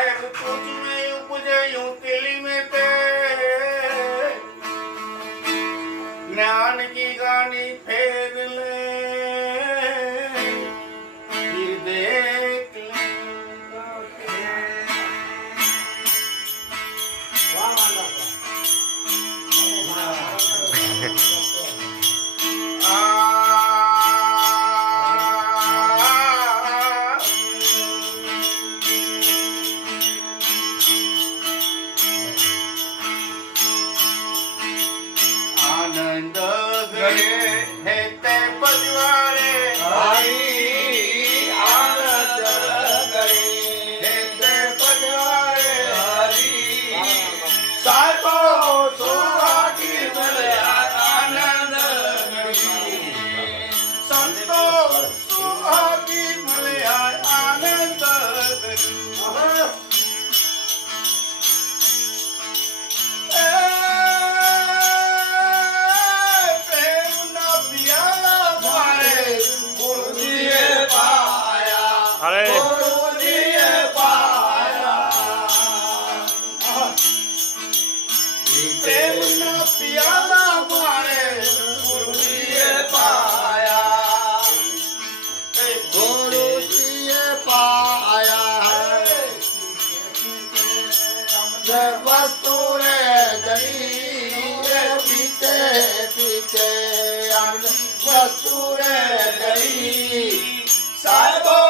शायद तुझ में में ते ज्ञान की गानी फेर ले મારે. પીતે પીતે સાહેબો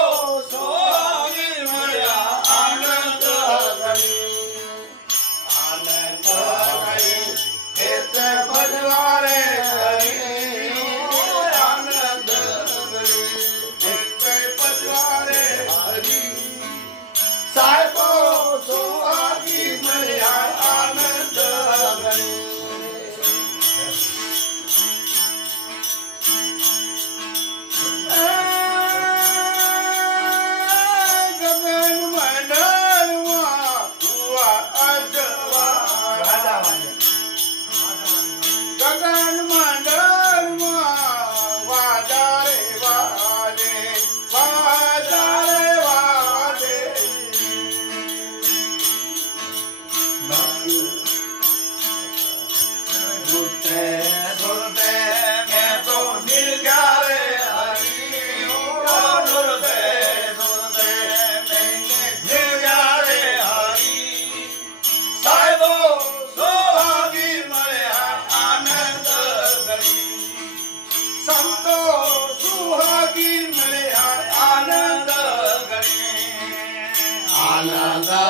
ランダ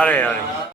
સોહાગી મળ્યા આનંદ ઘડી હારે હારે